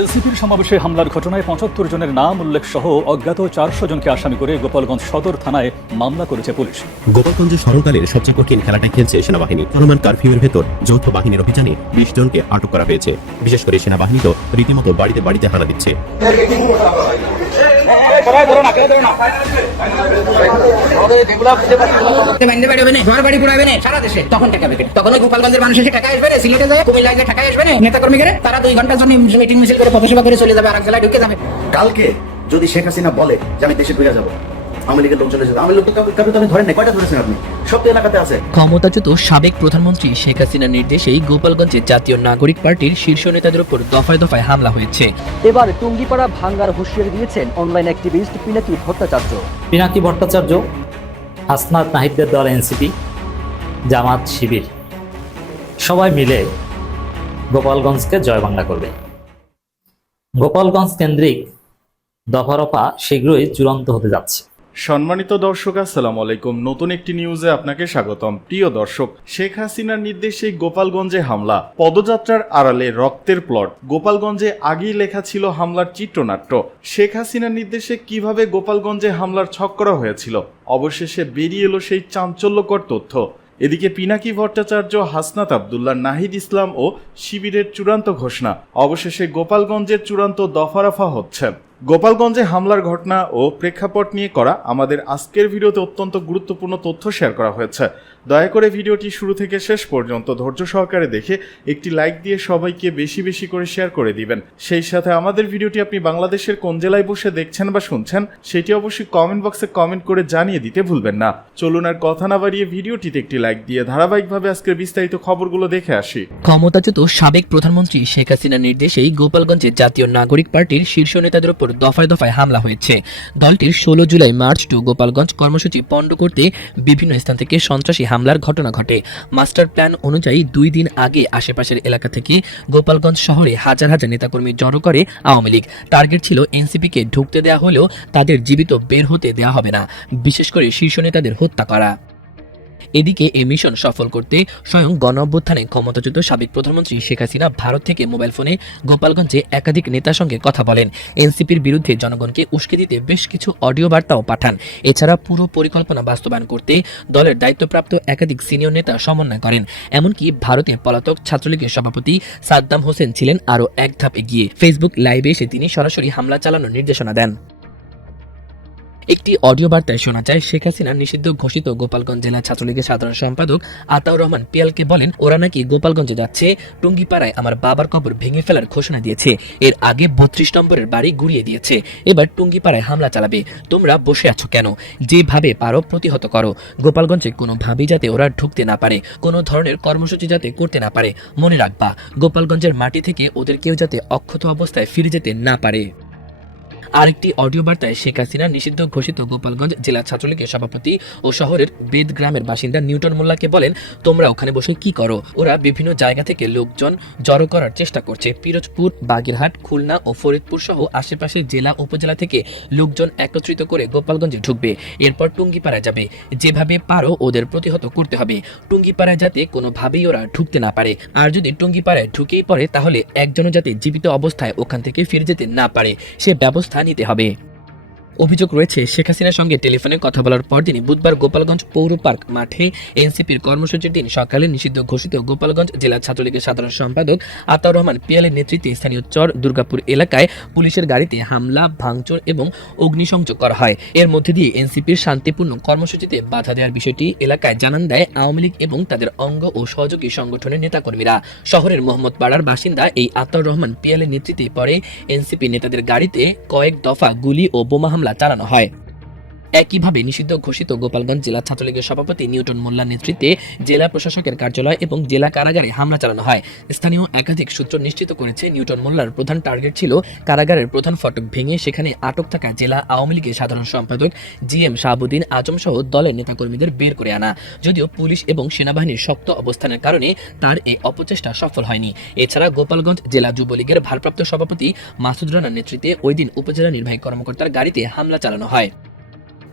এনসিপির সমাবেশে হামলার ঘটনায় পঁচাত্তর জনের নাম উল্লেখ সহ অজ্ঞাত চারশো জনকে আসামি করে গোপালগঞ্জ সদর থানায় মামলা করেছে পুলিশ। গোপালগঞ্জে সরকালের সবচেয়ে কঠিন খেলাটা খেলছে সেনাবাহিনী। চলমান কারফিউর ভেতর যৌথ বাহিনীর অভিযানে বিশ জনকে আটক করা হয়েছে। বিশেষ করে সেনাবাহিনী তো রীতিমতো বাড়িতে বাড়িতে হানা দিচ্ছে মাইন্ডে বাড়ি হবে না ঘর বাড়ি পুরাবে না সারা দেশে। তখন টাকা পেকে তখন ওই গোপালগঞ্জের মানুষ এসে টাকা আসবে না সিলেটে যায় কুমিল্লা গিয়ে টাকা আসবে না নেতা কর্মী করে তারা দুই ঘণ্টার জন্য মিটিং মিছিল করে পথসভা করে চলে যাবে আর এক জেলায় ঢুকে যাবে। কালকে যদি শেখ হাসিনা বলে যে আমি দেশে ঘুরে যাব আওয়ামী লীগের লোক চলে যাবে আওয়ামী লোক তো কাউকে কাউকে ধরেন নাই। কয়টা ধরেছেন আপনি? সব তো এলাকাতে আছে। ক্ষমতাচ্যুত সাবেক প্রধানমন্ত্রী শেখ হাসিনার নির্দেশেই গোপালগঞ্জে জাতীয় নাগরিক পার্টির শীর্ষ নেতাদের উপর দফায় দফায় হামলা হয়েছে। এবার টুঙ্গিপাড়া ভাঙ্গার হুঁশিয়ারি দিয়েছেন অনলাইন অ্যাক্টিভিস্ট পিনাকি ভট্টাচার্য। পিনাকি ভট্টাচার্য হাসনাত নাহিদদের দল এনসিপি জামাত শিবির সবাই মিলে গোপালগঞ্জকে জয় বাংলা করবে। গোপালগঞ্জ কেন্দ্রিক দফারফা শীঘ্রই চূড়ান্ত হতে যাচ্ছে। সম্মানিত দর্শক, আসসালামু আলাইকুম। নতুন একটি নিউজে আপনাকে স্বাগতম। প্রিয় দর্শক, শেখ হাসিনার নির্দেশে গোপালগঞ্জে হামলা, পদযাত্রার আড়ালে রক্তের প্লট। গোপালগঞ্জে আগেই লেখা ছিল হামলার চিত্রনাট্য। শেখ হাসিনার নির্দেশে কীভাবে গোপালগঞ্জে হামলার ছক করা হয়েছিল? অবশেষে বেরিয়ে এলো সেই চাঞ্চল্যকর তথ্য। এদিকে পিনাকি ভট্টাচার্য, হাসনাত আবদুল্লাহ, নাহিদ ইসলাম ও শিবিরের চূড়ান্ত ঘোষণা। অবশেষে গোপালগঞ্জের চূড়ান্ত দফারফা হচ্ছে গোপালগঞ্জে হামলার ঘটনা ও প্রেক্ষাপট নিয়ে করা আমাদের আজকের ভিডিওতে অত্যন্ত গুরুত্বপূর্ণ তথ্য শেয়ার করা হয়েছে। দয়া করে ভিডিওটি শুরু থেকে শেষ পর্যন্ত ধৈর্য সহকারে দেখে একটি লাইক দিয়ে সবাইকে বেশি বেশি করে শেয়ার করে দিবেন। সেই সাথে আমাদের ভিডিওটি আপনি বাংলাদেশের কোন জেলায় বসে দেখছেন বা শুনছেন, সেটি অবশ্যই কমেন্ট বক্সে কমেন্ট করে জানিয়ে দিতে ভুলবেন না। চলুন আর কথা না বাড়িয়ে ভিডিওটিতে একটি লাইক দিয়ে ধারাবাহিকভাবে আজকের বিস্তারিত খবরগুলো দেখে আসি। ক্ষমতাচ্যুত সাবেক প্রধানমন্ত্রী শেখ হাসিনার নির্দেশেই গোপালগঞ্জে জাতীয় নাগরিক পার্টির শীর্ষ নেতাদের উপর দফায় দফায় হামলা হয়েছে। দলটির ষোলো জুলাই মার্চ টু গোপালগঞ্জ কর্মসূচি পণ্ড করতে বিভিন্ন স্থান থেকে সন্ত্রাসী হামলার ঘটনা ঘটে। মাস্টার প্ল্যান অনুযায়ী দুই দিন আগে আশেপাশের এলাকা থেকে গোপালগঞ্জ শহরে হাজার হাজার নেতাকর্মী জড়ো করে আওয়ামী লীগ। টার্গেট ছিল এনসিপিকে ঢুকতে দেওয়া হলেও তাদের জীবিত বের হতে দেওয়া হবে না। বিশেষ করে শীর্ষ নেতাদের হত্যা করা। এদিকে এই মিশন সফল করতে স্বয়ং গণ অভ্যুত্থানে ক্ষমতাচ্যুত সাবেক প্রধানমন্ত্রী শেখ হাসিনা ভারত থেকে মোবাইল ফোনে গোপালগঞ্জে একাধিক নেতার সঙ্গে কথা বলেন। এনসিপির বিরুদ্ধে জনগণকে উস্কে দিতে বেশ কিছু অডিও বার্তাও পাঠান। এছাড়া পুরো পরিকল্পনা বাস্তবায়ন করতে দলের দায়িত্বপ্রাপ্ত একাধিক সিনিয়র নেতা সমন্বয় করেন। এমনকি ভারতে পলাতক ছাত্রলীগের সভাপতি সাদ্দাম হোসেন ছিলেন আরও এক ধাপ এগিয়ে। ফেসবুক লাইভে এসে তিনি সরাসরি হামলা চালানোর নির্দেশনা দেন। একটি অডিও বার্তায় শোনা যায়, শেখ হাসিনা নিষিদ্ধ ঘোষিত গোপালগঞ্জ জেলা ছাত্রলীগের সাধারণ সম্পাদক আতাউর রহমান পিয়ালকে বলেন, ওরা নাকি গোপালগঞ্জে যাচ্ছে, টুঙ্গিপাড়ায় আমার বাবার কবর ভেঙে ফেলার ঘোষণা দিয়েছে। এর আগে বত্রিশ নম্বরের বাড়ি গুড়িয়ে দিয়েছে। এবার টুঙ্গিপাড়ায় হামলা চালাবে। তোমরা বসে আছো কেন? যেভাবে পারো প্রতিহত করো। গোপালগঞ্জে কোনোভাবেই যাতে ওরা ঢুকতে না পারে, কোনো ধরনের কর্মসূচি যাতে করতে না পারে, মনে রাখবা। গোপালগঞ্জের মাটি থেকে ওদের কেউ যাতে অক্ষত অবস্থায় ফিরে যেতে না পারে। আরেকটি অডিও বার্তায় শেখ হাসিনা নিষিদ্ধ ঘোষিত গোপালগঞ্জ জেলা ছাত্রলীগের সভাপতি ও শহরের বেদ গ্রামের বাসিন্দা নিউটন মোল্লাকে বলেন, তোমরা ওখানে বসে কি করো? ওরা বিভিন্ন জায়গা থেকে লোকজন জড়ো করার চেষ্টা করছে। পিরোজপুর, বাগেরহাট, খুলনা ও ফরিদপুর সহ আশেপাশের জেলা উপজেলা থেকে লোকজন একত্রিত করে গোপালগঞ্জে ঢুকবে। এরপর টুঙ্গিপাড়ায় যাবে। যেভাবে পারো ওদের প্রতিহত করতে হবে। টুঙ্গিপাড়ায় যাতে কোনোভাবেই ওরা ঢুকতে না পারে। আর যদি টুঙ্গিপাড়ায় ঢুকেই পড়ে, তাহলে একজনও যাতে জীবিত অবস্থায় ওখান থেকে ফিরে যেতে না পারে। সে ব্যবস্থা নিতে হবে। অভিযোগ রয়েছে, শেখ হাসিনার সঙ্গে টেলিফোনে কথা বলার পরদিনই বুধবার গোপালগঞ্জ পৌর পার্ক মাঠে এনসিপির কর্মসূচির দিন সকালে নিষিদ্ধ ঘোষিত গোপালগঞ্জ জেলা ছাত্রলীগের সাধারণ সম্পাদক আতাউর রহমান পিয়ালের নেতৃত্বে স্থানীয় চর দুর্গাপুর এলাকায় পুলিশের গাড়িতে হামলা, ভাঙচুর এবং অগ্নিসংযোগ করা হয়। এর মধ্যে দিয়ে এনসিপির শান্তিপূর্ণ কর্মসূচিতে বাধা দেওয়ার বিষয়টি এলাকায় জানান দেয় আওয়ামী লীগ এবং তাদের অঙ্গ ও সহযোগী সংগঠনের নেতাকর্মীরা। শহরের মোহাম্মদ পাড়ার বাসিন্দা এই আতাউর রহমান পিয়ালের নেতৃত্বে পরে এনসিপি নেতাদের গাড়িতে কয়েক দফা গুলি ও বোমা হামলা チャラの、はい。একইভাবে নিষিদ্ধ ঘোষিত গোপালগঞ্জ জেলা ছাত্রলীগের সভাপতি নিউটন মোল্লার নেতৃত্বে জেলা প্রশাসকের কার্যালয় এবং জেলা কারাগারে হামলা চালানো হয়। স্থানীয় একাধিক সূত্র নিশ্চিত করেছে, নিউটন মোল্লার প্রধান টার্গেট ছিল কারাগারের প্রধান ফটক ভেঙে সেখানে আটক থাকা জেলা আওয়ামী লীগের সাধারণ সম্পাদক জি এম শাহাবুদ্দিন আজম সহ দলের নেতাকর্মীদের বের করে আনা। যদিও পুলিশ এবং সেনাবাহিনীর শক্ত অবস্থানের কারণে তার এই অপচেষ্টা সফল হয়নি। এছাড়া গোপালগঞ্জ জেলা যুবলীগের ভারপ্রাপ্ত সভাপতি মাসুদ রানার নেতৃত্বে ওই দিন উপজেলা নির্বাহী কর্মকর্তার গাড়িতে হামলা চালানো হয়।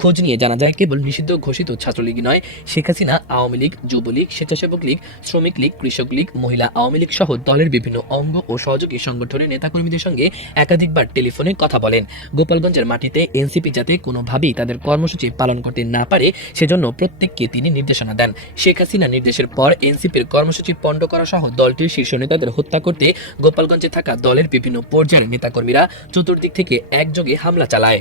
খোঁজ নিয়ে জানা যায়, কেবল নিষিদ্ধ ঘোষিত ছাত্রলীগ নয়। শেখ হাসিনা, আওয়ামী লীগ, যুবলীগ, স্বেচ্ছাসেবক লীগ, শ্রমিক লীগ, কৃষক লীগ, মহিলা আওয়ামী লীগ সহ দলের বিভিন্ন অঙ্গ ও সহযোগী সংগঠনের নেতাকর্মীদের সঙ্গে একাধিকবার টেলিফোনে কথা বলেন। গোপালগঞ্জের মাটিতে এনসিপি যাতে কোনোভাবেই তাদের কর্মসূচি পালন করতে না পারে, সেজন্য প্রত্যেককে তিনি নির্দেশনা দেন। শেখ হাসিনা নির্দেশের পর এনসিপির কর্মসূচি পণ্ড করা সহ দলটির শীর্ষ নেতাদের হত্যা করতে গোপালগঞ্জে থাকা দলের বিভিন্ন পর্যায়ের নেতাকর্মীরা চতুর্দিক থেকে একযোগে হামলা চালায়।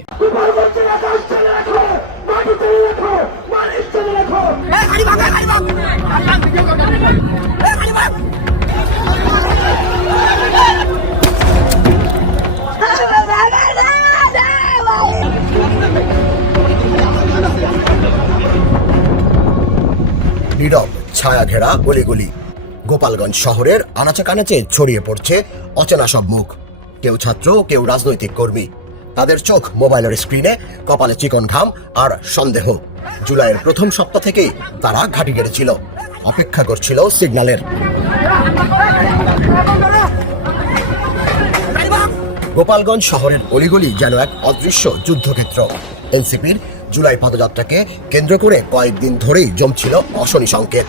ছায়া ঘেরা গলিগুলি। গোপালগঞ্জ শহরের আনাচে কানাচে ছড়িয়ে পড়ছে অচেনা সব মুখ। কেউ ছাত্র, কেউ রাজনৈতিক কর্মী। তাদের চোখ মোবাইলের স্ক্রিনে, কপালে চিকন ঘাম আর সন্দেহ। জুলাইয়ের প্রথম সপ্তাহ থেকেই তারা ঘাঁটি গেড়েছিল। অপেক্ষা করছিল সিগন্যালের। গোপালগঞ্জ শহরের অলিগলি যেন এক অদৃশ্য যুদ্ধক্ষেত্র। এনসিপির জুলাই পদযাত্রাকে কেন্দ্র করে কয়েকদিন ধরেই জমছিল অশনি সংকেত।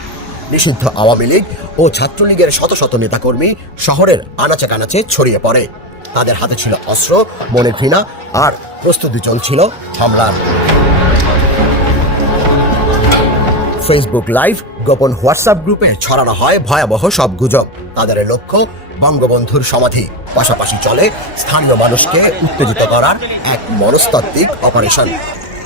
নিষিদ্ধ আওয়ামী লীগ ও ছাত্রলীগের শত শত নেতাকর্মী শহরের আনাচে কানাচে ছড়িয়ে পড়ে। তাদের হাতে ছিল অস্ত্র মনে ঘৃণা আর প্রস্তুতি চলছিল হামলার। ফেসবুক লাইভ গোপন হোয়াটসঅ্যাপ গ্রুপে ছড়ানো হয় ভয়াবহ সব গুজব। তাদের লক্ষ্য বঙ্গবন্ধুর সমাধি। পাশাপাশি চলে স্থানীয় মানুষকে উত্তেজিত করার এক মনস্তাত্ত্বিক অপারেশন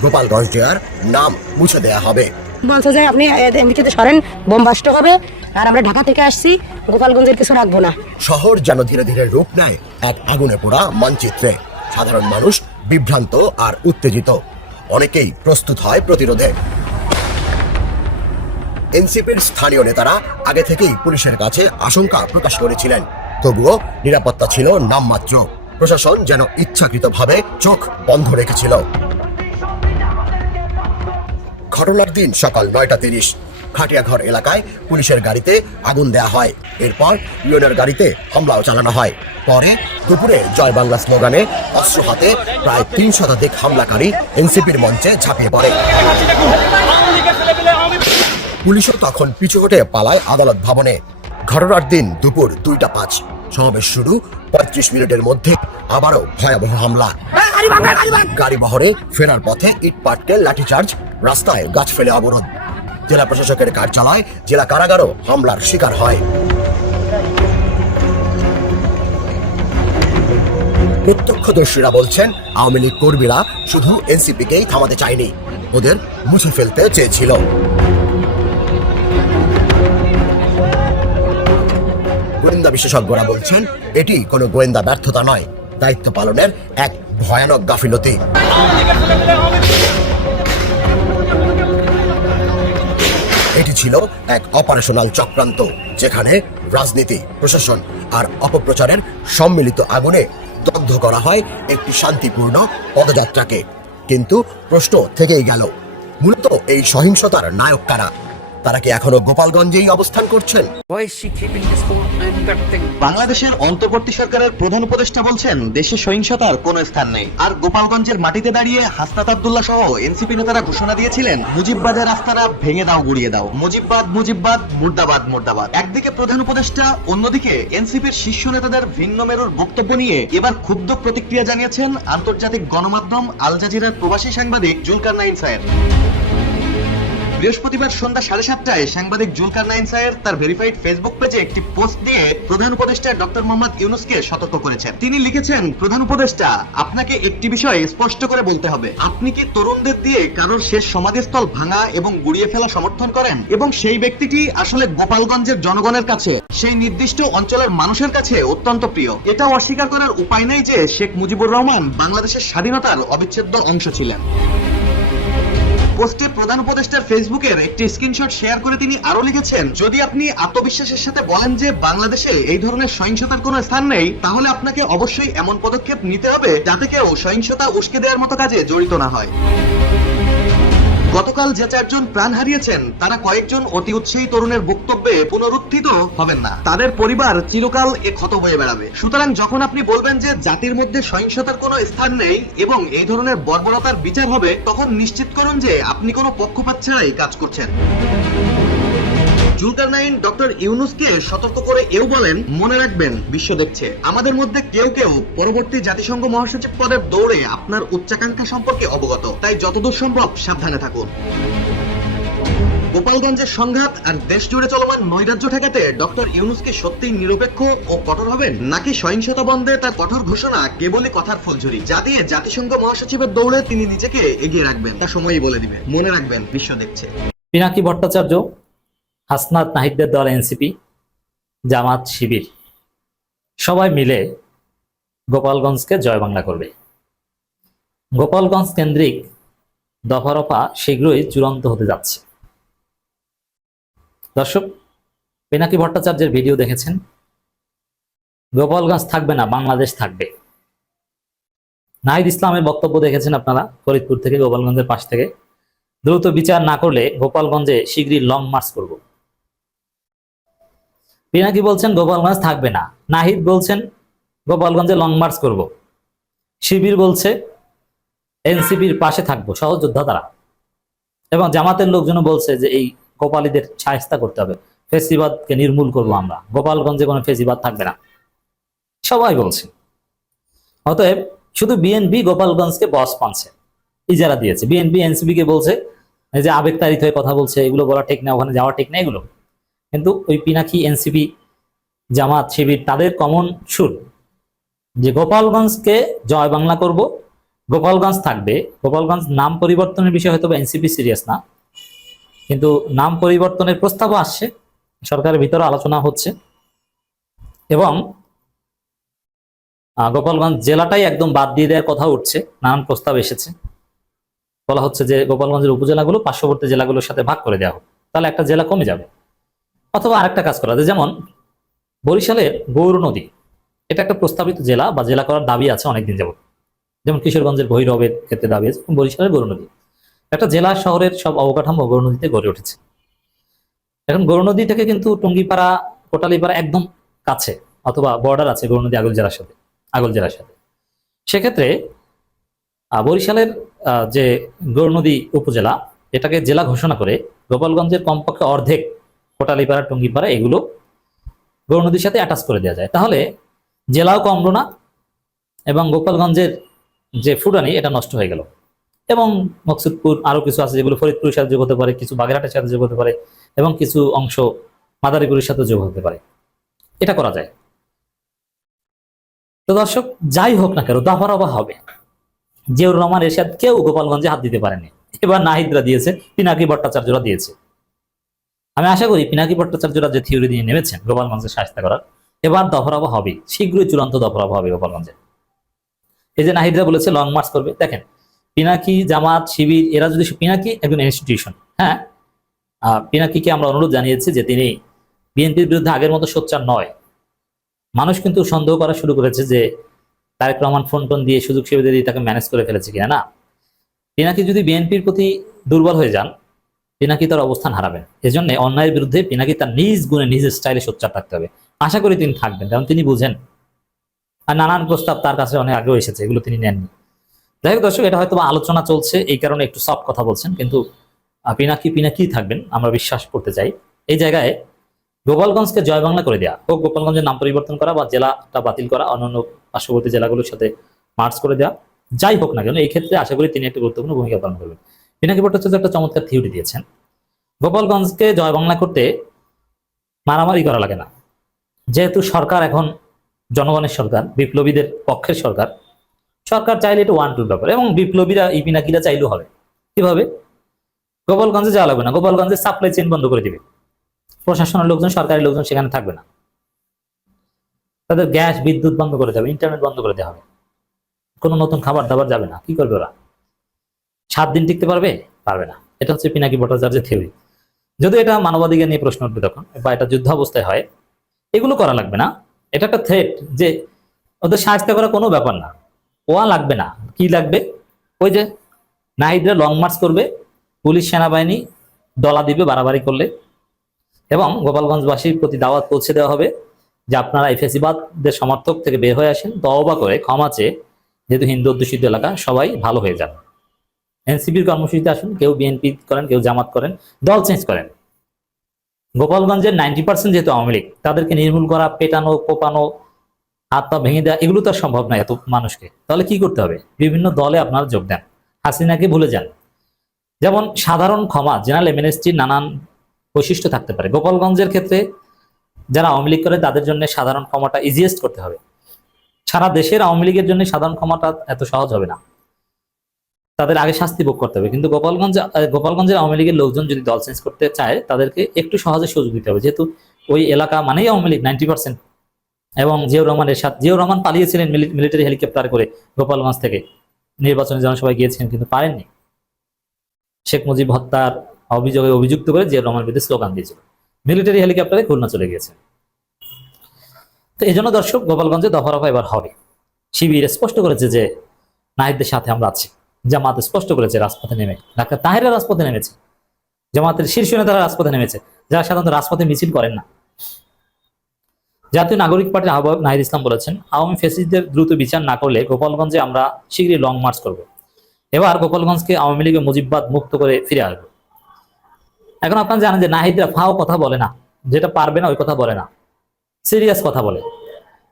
গোপালগঞ্জ জেলার নাম মুছে দেয়া হবে। বলছে যে আপনি এমনিতে সরেন বোমবাস্ট হবে আর আমরা ঢাকা থেকে আসছি, গোপালগঞ্জের কিছু রাখব না। শহর যেন ধীরে ধীরে রূপ নেয় এক আগুনে পোড়া মানচিত্রে। সাধারণ মানুষ বিভ্রান্ত আর উত্তেজিত। অনেকেই প্রস্তুত হয় প্রতিরোধে। এনসিপির স্থানীয় নেতারা আগে থেকেই পুলিশের কাছে আশঙ্কা প্রকাশ করেছিলেন। তবুও নিরাপত্তা ছিল নামমাত্র। প্রশাসন যেন ইচ্ছাকৃতভাবে চোখ বন্ধ রেখেছিল। ঘটনার দিন সকাল নয়টা তিরিশ। খাটিয়াঘর এলাকায় পুলিশের গাড়িতে আগুন দেয়া হয়। এরপর ইউনের গাড়িতে হামলাও চালানো হয়। পরে দুপুরে জয় বাংলা স্লোগানে অস্ত্র হাতে প্রায় তিন শতাধিক হামলাকারী এনসিপির মঞ্চে ঝাঁপিয়ে পড়ে। পুলিশও তখন পিছু হটে পালায় আদালত ভবনে। ঘটনার দিন দুপুর দুইটা পাঁচ। সমাবেশ শুরু পঁয়ত্রিশ মিনিটের মধ্যে আবারও ভয়াবহ হামলা। গাড়ি বহরে ফেরার পথে ইট পাটকেল, লাঠিচার্জ, রাস্তায় গাছ ফেলে অবরোধ। জেলা প্রশাসকের কার্যালয়, জেলা কারাগারও হামলার শিকার হয়। প্রত্যক্ষদর্শীরা বলছেন, আওয়ামী লীগ কর্মীরা শুধু এনসিপিকেই থামাতে চায়নি, ওদের মুছে ফেলতে চেয়েছিল। গোয়েন্দা বিশেষজ্ঞরা বলছেন, এটি কোনো গোয়েন্দা ব্যর্থতা নয়। দায়িত্ব পালনের এক ভয়ানক গাফিলতি। এটি ছিল এক অপারেশনাল চক্রান্ত, যেখানে রাজনীতি, প্রশাসন আর অপপ্রচারের সম্মিলিত আগুনে দগ্ধ করা হয় একটি শান্তিপূর্ণ পদযাত্রাকে। কিন্তু প্রশ্ন থেকেই গেল, মূলত এই সহিংসতার নায়ক কারা? তারা কি এখনও গোপালগঞ্জেই অবস্থান করছেন? বাংলাদেশের অন্তর্বর্তী সরকারের প্রধান উপদেষ্টা বলছেন দেশে সহিংসতার কোনো স্থান নেই। আর গোপালগঞ্জের মাটিতে দাঁড়িয়ে হাসনাত আব্দুল্লাহ সহ এনসিপি নেতারা ঘোষণা দিয়েছিলেন মুজিববাদের রাস্তারা ভেঙে দাও গুড়িয়ে দাও। মুজিববাদ মুজিববাদ মুর্দাবাদ মুর্দাবাদ। একদিকে প্রধান উপদেষ্টা অন্যদিকে এনসিপির শীর্ষ নেতাদের ভিন্ন মেরুর বক্তব্য নিয়ে এবার ক্ষুব্ধ প্রতিক্রিয়া জানিয়েছেন আন্তর্জাতিক গণমাধ্যম আল জাজিরার প্রবাসী সাংবাদিক জুলকার নাইন সায়ের। বৃহস্পতিবার সন্ধ্যা সাড়ে সাতটায় সাংবাদিক জুলকার নাইন সায়ের তার ভেরিফাইড ফেসবুক পেজে একটি পোস্ট দিয়ে প্রধান উপদেষ্টা ডক্টর মোহাম্মদ ইউনুসকে সতর্ক করেছেন। তিনি লিখেছেন, প্রধান উপদেষ্টা, আপনাকে একটি বিষয় স্পষ্ট করে বলতে হবে। আপনি কি তরুণদের দিয়ে কারোর শেষ সমাধিস্থল ভাঙা এবং গুড়িয়ে ফেলা সমর্থন করেন? এবং সেই ব্যক্তিটি আসলে গোপালগঞ্জের জনগণের কাছে, সেই নির্দিষ্ট অঞ্চলের মানুষের কাছে অত্যন্ত প্রিয়। এটা অস্বীকার করার উপায় নেই যে শেখ মুজিবুর রহমান বাংলাদেশের স্বাধীনতার অবিচ্ছেদ্য অংশ ছিলেন। পোস্টে প্রধান উপদেষ্টার ফেসবুকের একটি স্ক্রিনশট শেয়ার করে তিনি আরও লিখেছেন, যদি আপনি আত্মবিশ্বাসের সাথে বলেন যে বাংলাদেশে এই ধরনের সহিংসতার কোনো স্থান নেই, তাহলে আপনাকে অবশ্যই এমন পদক্ষেপ নিতে হবে যাতে কেউ সহিংসতা উস্কে দেওয়ার মতো কাজে জড়িত না হয়। গতকাল যে চারজন প্রাণ হারিয়েছেন, তারা কয়েকজন অতি উৎসাহী তরুণের বক্তব্যে পুনরুত্থিত হবেন না। তাদের পরিবার চিরকাল এ ক্ষত হয়ে বেড়াবে। সুতরাং যখন আপনি বলবেন যে জাতির মধ্যে সহিংসতার কোনো স্থান নেই এবং এই ধরনের বর্বরতার বিচার হবে, তখন নিশ্চিত করুন যে আপনি কোনো পক্ষপাত ছাড়াই কাজ করছেন। জুলকারনাইন ডক্টর ইউনুসকে সতর্ক করে এও বলেন, মনে রাখবেন, বিশ্ব দেখছে। আমাদের মধ্যে কেউ কেউ পরবর্তী জাতিসংঘ মহাসচিব পদের দৌড়ে আপনার উচ্চাকাঙ্ক্ষা সম্পর্কে অবগত। তাই যতদূর সম্ভব সাবধানে থাকুন। গোপালগঞ্জের সংঘাত আর দেশ জুড়ে চলমান নৈরাজ্য ঠেকাতে ডক্টর ইউনুসকে সত্যিই নিরপেক্ষ ও কঠোর হবেন? নাকি সহিংসতা বন্ধে তার কঠোর ঘোষণা কেবলই কথার ফুলঝুরি? যা দিয়ে জাতিসংঘ মহাসচিবের দৌড়ে তিনি নিজেকে এগিয়ে রাখবেন, তা সময়ই বলে দিবে। মনে রাখবেন, বিশ্ব দেখছে। পিনাকি ভট্টাচার্য হাসনাত নাহিদদের দল এনসিপি, জামাত, শিবির, সবাই মিলে গোপালগঞ্জকে জয় বাংলা করবে। গোপালগঞ্জ কেন্দ্রিক দফারফা শীঘ্রই চূড়ান্ত হতে যাচ্ছে। দর্শক, পিনাকি ভট্টাচার্যের ভিডিও দেখেছেন? গোপালগঞ্জ থাকবে না, বাংলাদেশ থাকবে। নাহিদ ইসলামের বক্তব্য দেখেছেন আপনারা, ফরিদপুর থেকে, গোপালগঞ্জের পাশ থেকে। দ্রুত বিচার না করলে গোপালগঞ্জে শীঘ্রই লং মার্চ করব। পিনাকি বলছেন, গোপালগঞ্জ থাকবে না। নাহিদ বলছেন, গোপালগঞ্জে লং মার্চ করব। শিবির বলছে, এনসিপির পাশে থাকব। সহযোদ্ধা তারা। এবং জামাতের লোকজনও বলছে যে, এই গোপালীদের সাহেস্তা করতে হবে। ফেসিবাদকে নির্মূল করব আমরা। গোপালগঞ্জে কোনো ফেসিবাদ থাকবে না। সবাই বলছে। অতএব শুধু বিএনপি গোপালগঞ্জকে বস পানছে ইজারা দিয়েছে। বিএনপি এনসিপি কে বলছে যে আবেগ তারিত হয়ে কথা বলছে, এগুলো বলা ঠিক না ওখানে যাওয়া ঠিক না এগুলো। কিন্তু ওই পিনাকি এনসিপি জামাত শিবির তাদের কমন সুর। যে গোপালগঞ্জকে জয় বাংলা করব, গোপালগঞ্জ থাকবে। গোপালগঞ্জ নাম পরিবর্তনের বিষয়ে হয়তো এনসিপি সিরিয়াস না। কিন্তু নাম পরিবর্তনের প্রস্তাবও আসছে, সরকারের ভিতরে আলোচনা হচ্ছে। এবং গোপালগঞ্জ জেলাটাই একদম বাদ দিয়ে দেওয়ার কথা উঠছে, নানান প্রস্তাব এসেছে। বলা হচ্ছে যে গোপালগঞ্জের উপজেলাগুলো পার্শ্ববর্তী জেলাগুলোর সাথে ভাগ করে দেওয়া হোক, তাহলে একটা জেলা কমে যাবে। অথবা আরেকটা কাজ করা যায়, যেমন বরিশালের গৌর নদী। এটা একটা প্রস্তাবিত জেলা বা জেলা করার দাবি আছে অনেকদিন যাবত যেমন কিশোরগঞ্জের ভৈরবের ক্ষেত্রে দাবি আছে বরিশালের গৌর নদী। একটা জেলা, শহরের সব অবকাঠামো গৌর নদীতে গড়ে উঠেছে। এখন গৌর নদী থেকে কিন্তু টুঙ্গিপাড়া, কোটালিপাড়া একদম কাছে, অথবা বর্ডার আছে গৌর নদী আগল জেলার সাথে, আগল জেলার সাথে। সেক্ষেত্রে বরিশালের যে গৌরনদী উপজেলা, এটাকে জেলা ঘোষণা করে গোপালগঞ্জের কমপক্ষে অর্ধেক কোটালীপাড়া টুঙ্গিপাড়া এগুলো গৌরনদীর সাথে অ্যাটাচ করে দেওয়া যায়। তাহলে জেলাও কমলো না এবং গোপালগঞ্জের যে ফুটানি, এটা নষ্ট হয়ে গেল। এবং মকসুদপুর আরও কিছু আছে যেগুলো ফরিদপুরের সাথে যোগ হতে পারে, কিছু বাগেরহাটের সাথে যোগ হতে পারে, এবং কিছু অংশ মাদারীপুরের সাথে যোগ হতে পারে। এটা করা যায়। তো দর্শক, যাই হোক না কেন দফারফা হবে। জিয়াউর রহমান এরশাদ কেউ গোপালগঞ্জে হাত দিতে পারেনি এবার নাহিদরা দিয়েছে, পিনাকি ভট্টাচার্যরা দিয়েছে। আমি আশা করি পিনাকি ভট্টাচার্যরা যে থিওরি দিয়ে নেমেছেন গোপালগঞ্জের সাহায্য করার। এবার দফরাবো হবে, শীঘ্রই চূড়ান্ত দফরাবো হবে গোপালগঞ্জে। এই যে নাহিদরা বলেছে লং মার্চ করবে। দেখেন, পিনাকি, জামাত, শিবির, এরা যদি পিনাকি একজন ইনস্টিটিউশন হ্যাঁ? পিনাকিকে আমরা অনুরোধ জানিয়েছি যে তিনি বিএনপির বিরুদ্ধে আগের মতো সোচ্চার নয়। মানুষ কিন্তু সন্দেহ করা শুরু করেছে যে তারেক রহমান ফোন টোন দিয়ে সুযোগ সুবিধা দিয়ে তাকে ম্যানেজ করে ফেলেছে কিনা। না, পিনাকি যদি বিএনপির প্রতি দুর্বল হয়ে যান পিনাকি তার অবস্থান হারাবেন। এজন্য অন্যায়ের বিরুদ্ধে পিনাকি তার নিজ গুণে, নিজ স্টাইলে সোচ্চার থাকতে হবে। আশা করি তিনি থাকবেন, কারণ তিনি বুঝেন। আর নানান প্রস্তাব তার কাছে অনেক আগেও এসেছে, এগুলো তিনি নেননি। যাই হোক দর্শক, এটা হয়তো আলোচনা চলছে, এই কারণে একটু সফট কথা বলছেন, কিন্তু পিনাকি পিনাকি থাকবেন, আমরা বিশ্বাস করতে চাই। এই জায়গায় গোপালগঞ্জকে জয় বাংলা করে দেওয়া হোক, গোপালগঞ্জের নাম পরিবর্তন করা বা জেলাটা বাতিল করা, অন্যান্য পার্শ্ববর্তী জেলাগুলোর সাথে মার্চ করে দেওয়া যাই হোক না কেন, এই ক্ষেত্রে আশা করি তিনি একটা গুরুত্বপূর্ণ ভূমিকা পালন করবেন। পিনাকি ভট্টাচার্য একটা চমৎকার থিওরি দিয়েছেন। গোপালগঞ্জকে জয় বাংলা করতে মারামারি করা লাগে না। যেহেতু সরকার এখন জনগণের সরকার, বিপ্লবীদের পক্ষের সরকার সরকার চাইলে এটা ওয়ান টুর ব্যাপার, এবং বিপ্লবীরা এই পিনাকিরা চাইলেও হবে। কীভাবে? গোপালগঞ্জে যাওয়া লাগবে না। গোপালগঞ্জে সাপ্লাই চেন বন্ধ করে দিবে। প্রশাসনের লোকজন, সরকারি লোকজন সেখানে থাকবে না। তাদের গ্যাস, বিদ্যুৎ বন্ধ করে দেবে ইন্টারনেট বন্ধ করে দেওয়া হবে। কোনো নতুন খাবার দাবার যাবে না। কি করবে ওরা? সাত দিন টিকতে পারবে? পারবে না। এটা হচ্ছে পিনাকি ভট্টাচার্যের থিওরি যদি এটা মানবাধিকার নিয়ে প্রশ্ন উঠবে তখন, বা এটা যুদ্ধ অবস্থায় হয়, এগুলো করা লাগবে না। এটা একটা থ্রেট যে ওদের সাহায্য করা কোনো ব্যাপার না। ওয়া লাগবে না। কি লাগবে? ওই যে নাহিদরা লং মার্চ করবে, পুলিশ সেনাবাহিনী দলা দিবে, বাড়াবাড়ি করলে। এবং গোপালগঞ্জবাসীর প্রতি দাওয়াত পৌঁছে দেওয়া হবে যে আপনারা এই ফেসিবাদদের সমর্থক থেকে বের হয়ে আসেন। তওবা করে ক্ষমা চেয়ে, যেহেতু হিন্দু অধ্যুষিত এলাকা, সবাই ভালো হয়ে যান। এনসিপির কর্মসূচিতে আসুন, কেউ বিএনপি করেন, কেউ জামাত করেন, দল চেঞ্জ করেন। গোপালগঞ্জের নাইনটি পার্সেন্ট যেহেতু আওয়ামী লীগ, তাদেরকে নির্মূল করা, পেটানো, কোপানো, হাত পা ভেঙে দেওয়া, এগুলো তো সম্ভব নয় এত মানুষকে। তাহলে কি করতে হবে? বিভিন্ন দলে আপনারা যোগ দেন। হাসিনাকে ভুলে যান। যেমন সাধারণ ক্ষমা, জেনারেল এমএনএসটির নানান বৈশিষ্ট্য থাকতে পারে। গোপালগঞ্জের ক্ষেত্রে যারা আওয়ামী লীগ করে, তাদের জন্য সাধারণ ক্ষমাটা ইজিয়েস্ট করতে হবে। সারা দেশের আওয়ামী লীগের জন্য সাধারণ ক্ষমাটা এত সহজ হবে না। তাদের আগে শাস্তি ভোগ করতে হবে। কিন্তু গোপালগঞ্জ গোপালগঞ্জের আওয়ামী লীগের লোকজন যদি দল চেঞ্জ করতে চায়, তাদেরকে একটু সহজে সুযোগ দিতে হবে। যেহেতু ওই এলাকা মানেই আওয়ামী লীগ নাইনটি পার্সেন্ট এবং জিয়াউর রহমানের সাথে জিয়াউর রহমান পালিয়েছিলেন মিলিটারি হেলিকপ্টার করে গোপালগঞ্জ থেকে। নির্বাচনী জনসভায় গিয়েছিলেন, কিন্তু পারেননি। শেখ মুজিব হত্যার অভিযোগে অভিযুক্ত করে জিয়াউর রহমানের বিরুদ্ধে স্লোগান দিয়েছিল। মিলিটারি হেলিকপ্টারে খুলনা চলে গিয়েছে তো এই জন্য দর্শক, গোপালগঞ্জে দফা এবার হবে। শিবির স্পষ্ট করেছে যে নাহিদদের সাথে আমরা আছি। জামাত স্পষ্ট করেছে, রাজপথে নেমে। ডাক্তার তাহেরা রাজপথে নেমেছে। জামাতের শীর্ষ নেতারা রাজপথে নেমেছে। যারা সাধারণত রাজপথে মিছিল করেন না। জাতীয় নাগরিক পার্টির আহ্বায়ক নাহিদ ইসলাম বলেছেন, আওয়ামী ফেসিসদের দ্রুত বিচার না করলে গোপালগঞ্জে আমরা শীঘ্রই লং মার্চ করব। এবার গোপালগঞ্জকে আওয়ামী লীগের মুজিববাদ মুক্ত করে ফিরে আসব। এখন আপনারা জানেন যে নাহিদরা ফাও কথা বলে না। যেটা পারবে না, ওই কথা বলে না। সিরিয়াস কথা বলে।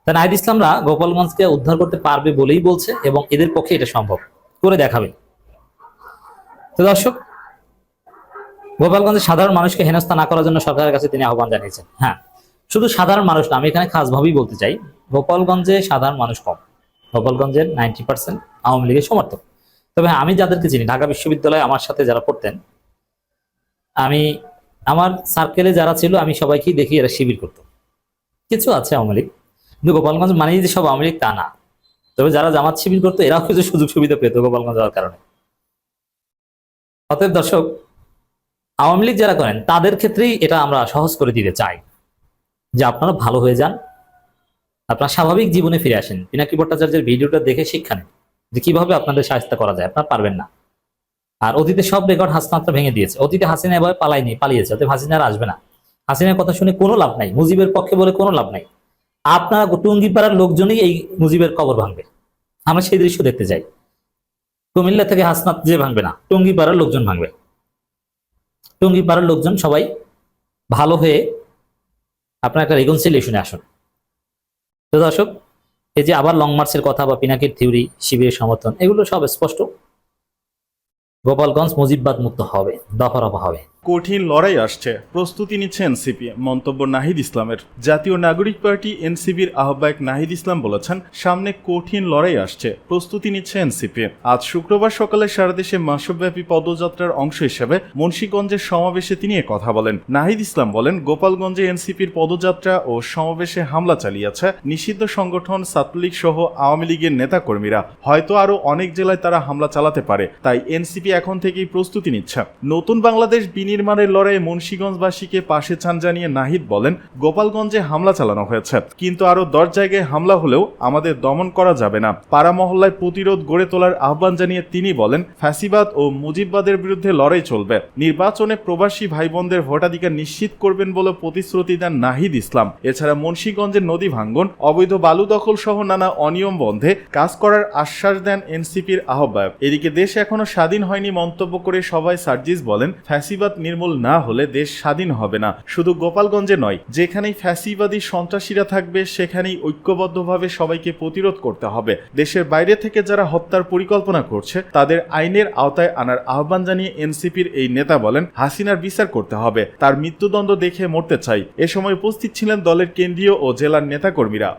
তা নাহিদ ইসলামরা গোপালগঞ্জকে উদ্ধার করতে পারবে বলেই বলছে এবং এদের পক্ষে এটা সম্ভব। করে দেখাবে। তো দর্শক গোপালগঞ্জের সাধারণ মানুষকে হেনস্থা না করার জন্য সরকারের কাছে তিনি আহ্বান জানিয়েছেন। হ্যাঁ শুধু সাধারণ মানুষ না আমি এখানে খাসভাবেই বলতে চাই গোপালগঞ্জে সাধারণ মানুষ কম। গোপালগঞ্জের নাইনটি পার্সেন্ট আওয়ামী লীগের সমর্থক। তবে হ্যাঁ, আমি যাদেরকে চিনি ঢাকা বিশ্ববিদ্যালয়ে আমার সাথে যারা পড়তেন আমি আমার সার্কেলে যারা ছিল আমি সবাইকেই দেখি এরা শিবির করত। কিছু আছে আওয়ামী লীগ কিন্তু গোপালগঞ্জ মানেই যে সব আওয়ামী লীগ তা না। তবে যারা জামাত শিবির করতো, এরাও কিছু সুযোগ সুবিধা পেত গোপালগঞ্জ যাওয়ার কারণে। অতএব দর্শক, আওয়ামী লীগ যারা করেন, তাদের ক্ষেত্রেই এটা আমরা সহজ করে দিতে চাই যে আপনারা ভালো হয়ে যান, আপনার স্বাভাবিক জীবনে ফিরে আসেন। পিনাকি ভট্টাচার্যের ভিডিওটা দেখে শিক্ষা নেন যে কীভাবে আপনাদের সাহায্য করা যায়, আপনারা পারবেন না। আর অতীতে সব রেকর্ড হাসনাত্রা ভেঙে দিয়েছে। অতীতে হাসিনা এবার পালায়নি, পালিয়েছে। অতএব হাসিনা আর আসবে না। হাসিনার কথা শুনে কোনো লাভ নাই, মুজিবের পক্ষে বলে কোনো লাভ নাই। আপনার টুঙ্গিপাড়ার লোকজনই এই মুজিবের কবর ভাঙবে। আমরা সেই দৃশ্য দেখতে যাই কুমিল্লা থেকে হাসনাত যে ভাঙবে না, টুঙ্গিপাড়ার লোকজন ভাঙবে। টুঙ্গিপাড়ার লোকজন সবাই ভালো হয়ে আপনার একটা রেকনসিলিয়েশনে আসুন। তো দর্শক, এই যে আবার লং মার্চের কথা বা পিনাকির থিওরি, শিবিরের সমর্থন, এগুলো সব স্পষ্ট। গোপালগঞ্জ মুজিববাদ মুক্ত হবে দফা রফা হবে। কঠিন লড়াই আসছে। প্রস্তুতি নিচ্ছে এনসিপি মন্তব্য নাহিদ ইসলামের। জাতীয় নাগরিক পার্টি এনসিপির আহ্বায়ক নাহিদ ইসলাম বলেছেন, সামনে কঠিন লড়াই আসছে। প্রস্তুতি নিচ্ছে এনসিপি আজ শুক্রবার সকালে সারা দেশে মাসব্যাপী পদযাত্রার অংশ হিসেবে মুন্সীগঞ্জের সমাবেশে তিনি কথা বলেন। নাহিদ ইসলাম বলেন, গোপালগঞ্জে এনসিপির পদযাত্রা ও সমাবেশে হামলা চালিয়েছে নিষিদ্ধ সংগঠন ছাত্রলীগ সহ আওয়ামী লীগের নেতাকর্মীরা। হয়তো আরও অনেক জেলায় তারা হামলা চালাতে পারে, তাই এনসিপি এখন থেকেই প্রস্তুতি নিচ্ছে। নতুন বাংলাদেশ বিনির্মাণের লড়াইয়ে মুন্সীগঞ্জবাসীকে পাশে চান জানিয়ে নাহিদ বলেন, গোপালগঞ্জে হামলা চালানো হয়েছে। কিন্তু আরও দশ জায়গায় হামলা হলেও আমাদের দমন করা যাবে না। পাড়া মহল্লায় প্রতিরোধ গড়ে তোলার আহ্বান জানিয়ে তিনি বলেন, ফ্যাসিবাদ ও মুজিববাদের বিরুদ্ধে লড়াই চলবে। নির্বাচনে প্রবাসী ভাই বোনদের ভোটাধিকার নিশ্চিত করবেন বলে প্রতিশ্রুতি দেন নাহিদ ইসলাম। এছাড়া মুন্সীগঞ্জের নদী ভাঙ্গন, অবৈধ বালু দখল সহ নানা অনিয়ম বন্ধে কাজ করার আশ্বাস দেন এনসিপির আহ্বায়ক। এদিকে দেশ এখনও স্বাধীন হয়নি মন্তব্য করে সবাই সার্জিস বলেন, ফ্যাসিবাদ নির্মূল না হলে দেশ স্বাধীন হবে না। শুধু গোপালগঞ্জে নয়, যেখানেই ফ্যাসিবাদী সন্ত্রাসীরা থাকবে, সেখানেই ঐক্যবদ্ধভাবে সবাইকে প্রতিরোধ করতে হবে। দেশের বাইরে থেকে যারা হত্যার পরিকল্পনা করছে, তাদের আইনের আওতায় আনার আহ্বান জানিয়ে এনসিপির এই নেতা বলেন, হাসিনার বিচার করতে হবে। তার মৃত্যুদণ্ড দেখে মরতে চাই। এ সময় উপস্থিত ছিলেন দলের কেন্দ্রীয় ও জেলার নেতাকর্মীরা।